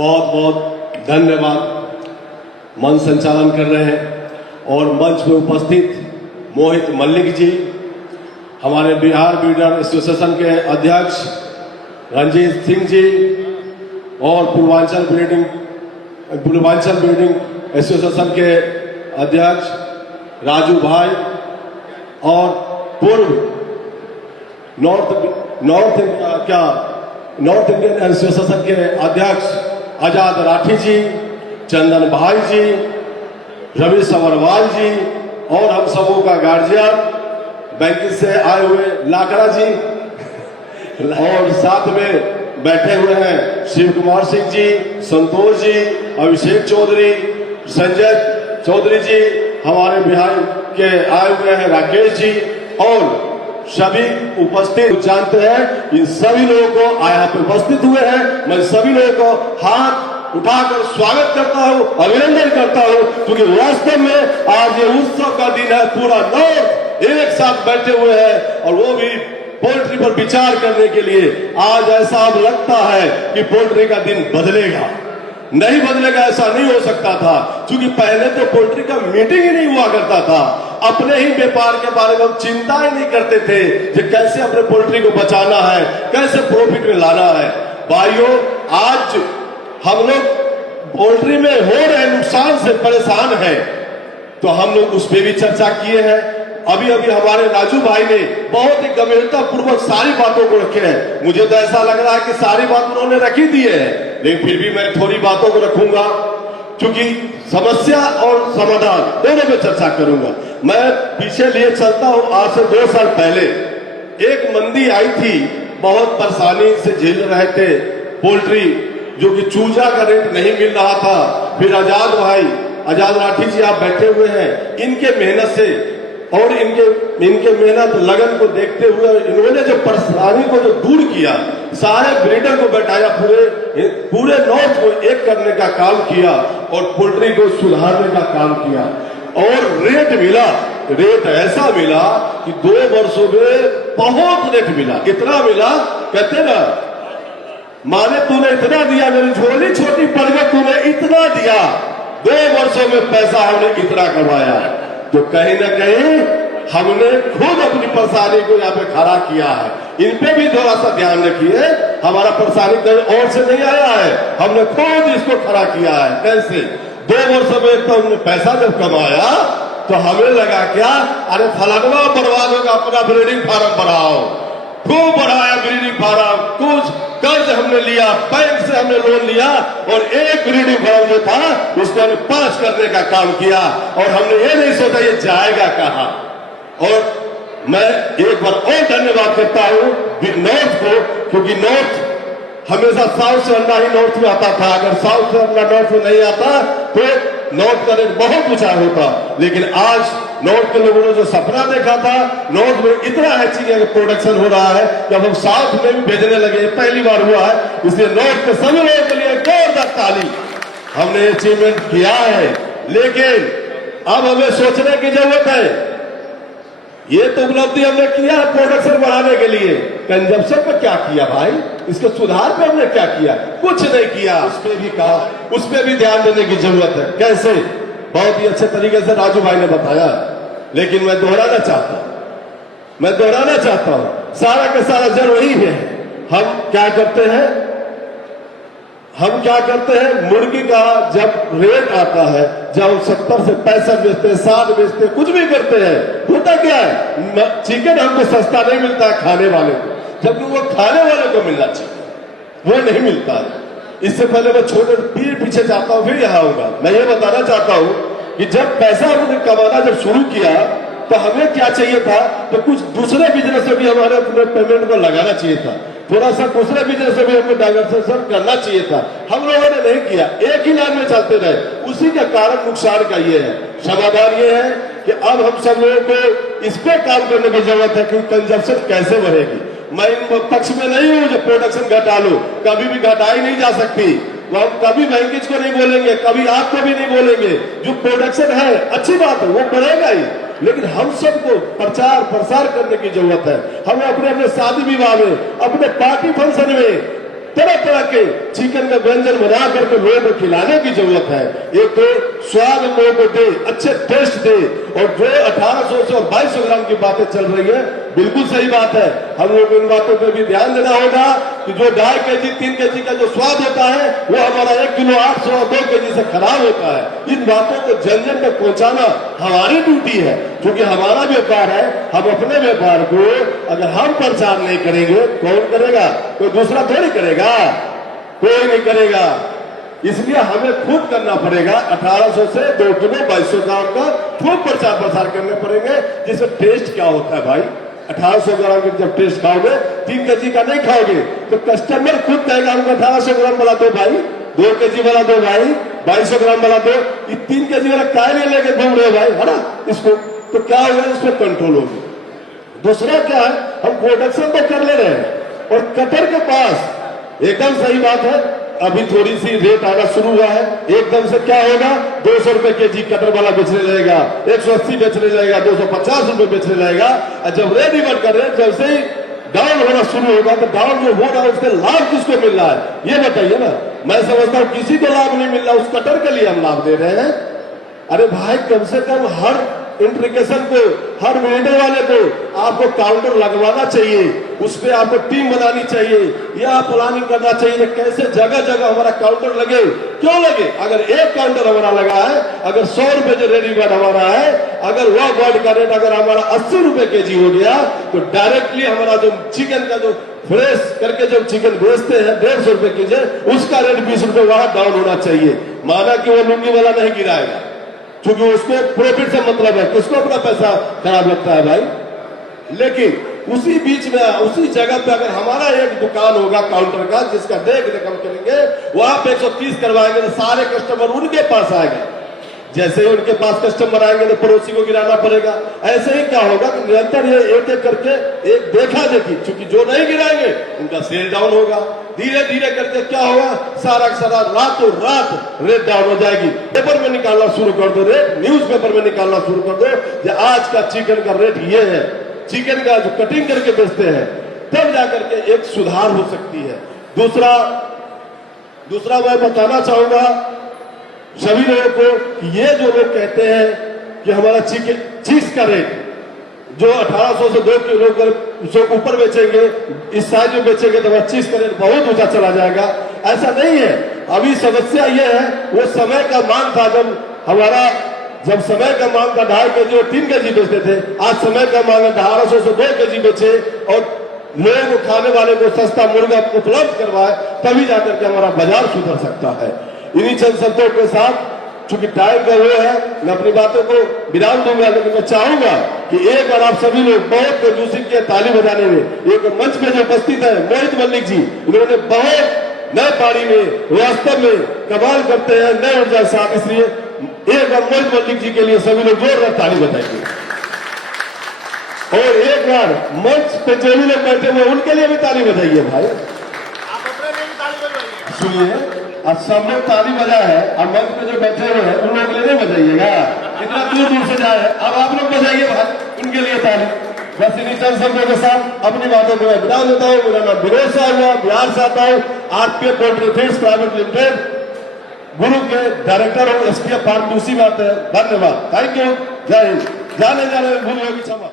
बहुत बहुत धन्यवाद। मंच संचालन कर रहे हैं और मंच में उपस्थित मोहित मल्लिक जी, हमारे बिहार बिल्डर एसोसिएशन के अध्यक्ष रंजीत सिंह जी और पूर्वांचल बिल्डिंग एसोसिएशन के अध्यक्ष राजू भाई और पूर्व नॉर्थ इंडियन एसोसिएशन के अध्यक्ष आजाद राठी जी, चंदन भाई जी, रवि सवरवाल जी और हम सबों का गार्जियन बैंक से आए हुए लाकड़ा जी और साथ में बैठे हुए हैं शिव कुमार सिंह जी, संतोष जी, अभिषेक चौधरी, संजय चौधरी जी, हमारे बिहार के आए हुए हैं राकेश जी और सभी उपस्थित जानते हैं। इन सभी लोगों को यहाँ पे उपस्थित हुए हैं, मैं सभी लोगों को हाथ उठाकर स्वागत करता हूँ, अभिनंदन करता हूँ, क्योंकि वास्तव में आज ये उत्सव का दिन है। पूरा नॉर्थ एक साथ बैठे हुए हैं और वो भी पोल्ट्री पर विचार करने के लिए। आज ऐसा अब लगता है कि पोल्ट्री का दिन बदलेगा, नहीं बदलेगा ऐसा नहीं हो सकता था, क्योंकि पहले तो पोल्ट्री का मीटिंग ही नहीं हुआ करता था। अपने ही व्यापार के बारे में हम चिंता ही नहीं करते थे कि कैसे अपने पोल्ट्री को बचाना है, कैसे प्रॉफिट में लाना है। भाइयों, आज हम लोग पोल्ट्री में हो रहे नुकसान से परेशान हैं, तो हम लोग उस पर भी चर्चा किए हैं। अभी हमारे राजू भाई ने बहुत ही गंभीरता पूर्वक सारी बातों को रखे हैं। मुझे तो ऐसा लग रहा है कि सारी बात उन्होंने रखी दी है, लेकिन फिर भी मैं थोड़ी बातों को रखूंगा, क्योंकि समस्या और समाधान दोनों में चर्चा करूंगा। मैं पीछे लिए चलता हूं। आज से 2 साल पहले एक मंदी आई थी, बहुत परेशानी से झेल रहे थे पोल्ट्री, जो कि चूजा का रेट नहीं मिल रहा था। फिर आजाद राठी जी आप बैठे हुए हैं, इनके मेहनत से और इनके मेहनत लगन को देखते हुए इन्होंने जो परेशानी को जो दूर किया, सारे ब्रीडर को बैठाया, पूरे नॉर्थ को एक करने का काम किया और पोल्ट्री को सुधारने का काम किया और रेट मिला। रेट ऐसा मिला कि 2 वर्षों में बहुत रेट मिला। कितना मिला कहते ना, माने तूने इतना दिया, मेरी झोली छोटी पड़ गई, तूने इतना दिया। 2 वर्षों में पैसा हमने इतना कमाया। तो कहीं ना कहीं हमने खुद अपनी परेशानी को यहाँ पे खड़ा किया है। इन पे भी थोड़ा सा ध्यान रखिए, हमारा परेशानी कहीं और से नहीं आया है, हमने खुद इसको खड़ा किया है। कैसे 2 वर्षों में तो हमने पैसा जब कमाया तो हमें लगा क्या, अरे फलानवा बर्बाद होगा, अपना ब्रीडिंग फार्म बढ़ाओ। खूब बढ़ाया ब्रीडिंग फार्म, कुछ कर्ज हमने लिया, बैंक से हमने लोन लिया और एक ब्रीडिंग फार्म जो था उसको हमने 5 करने का काम किया और हमने ये नहीं सोचा ये जाएगा कहाँ। और मैं एक बार और धन्यवाद करता हूँ नॉर्थ को, क्योंकि नॉर्थ हमेशा साउथ से अंडा ही नॉर्थ में आता था। अगर साउथ से अंडा नॉर्थ में नहीं आता तो नॉर्थ का रेट बहुत ऊंचा होता। लेकिन आज नॉर्थ के लोगों ने जो सपना देखा था, नॉर्थ में इतना हैचिंग प्रोडक्शन हो रहा है कि अब हम साउथ में भी भेजने लगे, पहली बार हुआ है। इसलिए नॉर्थ के सभी लोगों के लिए जोरदार ताली। हमने अचीवमेंट किया है, लेकिन अब हमें सोचने की जरूरत है। ये तो उपलब्धि हमने किया है प्रोडक्शन बढ़ाने के लिए, कंजप्शन पे क्या किया भाई, इसके सुधार पे हमने क्या किया, कुछ नहीं किया। उस पर भी कहा, उस पर भी ध्यान देने की जरूरत है। कैसे, बहुत ही अच्छे तरीके से राजू भाई ने बताया, लेकिन मैं दोहराना चाहता हूं, सारा का सारा जड़ वही है। हम क्या करते हैं, मुर्गी का जब रेट आता है, जब 70 से 65 बेचते हैं, 60 बेचते हैं, कुछ भी करते हैं, होता क्या है, चिकन हमको सस्ता नहीं मिलता है खाने वाले को, जबकि वो खाने वाले को मिलना चाहिए, वो नहीं मिलता है। इससे पहले मैं छोटे पीछे जाता हूँ, फिर यहाँ आऊंगा। मैं ये बताना चाहता हूँ कि जब पैसा हमने कमाना जब शुरू किया तो हमें क्या चाहिए था, तो कुछ दूसरे बिजनेस में भी हमारे अपने पेमेंट को लगाना चाहिए था, थोड़ा सा दूसरे बिजनेस में भी हमें डाइवर्सिफिकेशन करना चाहिए था। हम लोगों ने नहीं किया, एक ही लाइन में चलते रहे। उसी का कारण नुकसान का ये है। समाधान ये है कि अब हम सब लोगों को इस पे काम करने की जरूरत है कि कंजप्शन कैसे बढ़ेगी। मैं इन पक्ष में नहीं हूं जो प्रोडक्शन घटा लो, कभी भी घटाई नहीं जा सकती। हम कभी बैंकेज को नहीं बोलेंगे, कभी आपको भी नहीं बोलेंगे। जो प्रोडक्शन है अच्छी बात है, वो बढ़ेगा ही, लेकिन हम सबको प्रचार प्रसार करने की जरूरत है। हमें अपने अपने शादी विवाह में, अपने पार्टी फंक्शन में तरह तरह के चिकन का व्यंजन बना करके लोगों को खिलाने की जरूरत है। एक तो स्वाद लोगों को दे, अच्छे टेस्ट दे, और जो 1800 से और 2200 ग्राम की बातें चल रही है, बिल्कुल सही बात है। हम लोग इन बातों पर भी ध्यान देना होगा कि जो 2.5 केजी 3 केजी का जो स्वाद होता है वो हमारा 1 किलो 800 और 2 केजी से खराब होता है। इन बातों को जन जन तक पहुंचाना हमारी ड्यूटी है, क्योंकि हमारा व्यापार है। हम अपने व्यापार को अगर हम प्रचार नहीं करेंगे, कौन करेगा? कोई दूसरा थोड़ी करेगा, कोई नहीं करेगा। इसलिए हमें खुद करना पड़ेगा। 1800 से 2 किलो 2200 ग्राम का खूब प्रचार प्रसार करने पड़ेंगे, जिससे टेस्ट क्या होता है भाई। 1800 ग्राम का जब टेस्ट खाओगे, 3 केजी का नहीं खाओगे, तो कस्टमर खुद कहेगा हमको 1800 ग्राम वाला दो भाई, 2 केजी वाला दो भाई, 2200 ग्राम वाला दो। ये 3 केजी वाला काय नहीं लेके घूम रहे भाई, है ना? इसको तो क्या होगा, इसमें कंट्रोल होगी। दूसरा क्या है, हम प्रोडक्शन तो कर ले रहे हैं, और कटर के पास एकदम सही बात है, अभी थोड़ी सी रेट आना शुरू हुआ है। एकदम से क्या होगा, 200 रुपए केजी कटर वाला बेचने लगेगा, 180 बेचने लगेगा, 250 रुपए बेचने लगेगा। और जब रेडीमेड कर रहे हैं, जब से ही डाउन होना शुरू होगा, तो डाउन जो हो रहा है उसके लाभ किसको मिल रहा है, ये बताइए ना। मैं समझता हूँ किसी को लाभ नहीं मिल रहा, उस कटर के लिए हम लाभ दे रहे हैं। अरे भाई, कम से कम हर इंट्रीकेशन को, हर वीडियो वाले को आपको काउंटर लगवाना चाहिए, उस पर आपको टीम बनानी चाहिए, या प्लानिंग करना चाहिए कैसे जगह जगह हमारा काउंटर लगे। क्यों लगे? अगर एक काउंटर हमारा लगा है, अगर 100 रुपए जो रेडीमेड हमारा है, अगर वह बर्ड का रेट अगर हमारा 80 रुपए केजी हो गया, तो डायरेक्टली हमारा जो चिकन का जो फ्रेश करके जब चिकन बेचते हैं 150 रुपए केजी, उसका रेट 20 रुपए वहां डाउन होना चाहिए। माना कि वो लुंगी वाला नहीं गिराएगा, क्योंकि उसको प्रॉफिट से मतलब है, किसको अपना पैसा खराब लगता है भाई। लेकिन उसी बीच में, उसी जगह पे अगर हमारा एक दुकान होगा काउंटर का, जिसका देख रेख हम करेंगे, वहां पे 130 करवाएंगे, तो सारे कस्टमर उनके पास आएंगे। जैसे ही उनके पास कस्टमर आएंगे तो पड़ोसी को गिराना पड़ेगा। ऐसे ही क्या होगा कि निरंतर ये एक एक करके एक देखा देखी, क्योंकि जो नहीं गिराएंगे उनका सेल डाउन होगा। धीरे धीरे करके क्या होगा, सारा सारा रातों रात रेट डाउन हो जाएगी। पेपर में निकालना शुरू कर दो रेट, न्यूज पेपर में निकालना शुरू कर दो कि आज का चिकन का रेट ये है। चिकन का जो कटिंग करके बेचते हैं, तब जाकर के एक सुधार हो सकती है। दूसरा मैं बताना चाहूंगा सभी लोगों को कि ये जो लोग कहते हैं कि हमारा चिकन चीज का रेट जो 1800 से 2 किलो से ऊपर बेचेंगे, इस साइज में बेचेंगे तो हमारा चीज का रेट बहुत ऊंचा चला जाएगा। ऐसा नहीं है। अभी समस्या ये है, वो समय का मांग था, जब समय का मांग था 2.5 केजी और 3 केजी बेचते थे। आज समय का मांग है 1800 से 2 केजी बेचे, और लोगों को, खाने वाले को सस्ता मुर्गा उपलब्ध करवाए, तभी जाकर के हमारा बाजार सुधर सकता है। इन्हीं चंद शब्दों के साथ, चूंकि टाइम का वो है, मैं अपनी बातों को विराम दूंगा, लेकिन मैं चाहूंगा कि एक बार आप सभी लोग बहुत कंजूसी किए ताली बजाने में। एक मंच पे जो उपस्थित है मोहित मल्लिक जी, उन्होंने बहुत नए पारी में वास्तव में कमाल करते हैं, नए ऊर्जा साथ। इसलिए एक बार मोहित मल्लिक जी के लिए सभी लोग जोरदार ताली बजाएंगे। और एक बार मंच पे जो भी लोग बैठे हुए उनके लिए भी ताली बजाइए भाई। आप अपने लिए भी ताली बजाइए। सुनिए, आज सब लोग ताली बजाए हैं, अब मंच पे जो बैठे हुए हैं उन लोगों के लिए नहीं बजाइएगा, इतना दूर दूर से जाए। अब आप लोग बजाइए भाई उनके लिए ताली। बस इन्हीं चंद शब्दों के साथ अपनी बातों को मैं विराम देता हूँ। मेरा नाम विनोद साहब है, बिहार से आता हूँ। RPF poultry feeds private limited गुरु के डायरेक्टर हूँ, एसपीएफ फार्म में आते हैं। धन्यवाद, थैंक यू, जय हिंद। जाने भूल होगी क्षमा।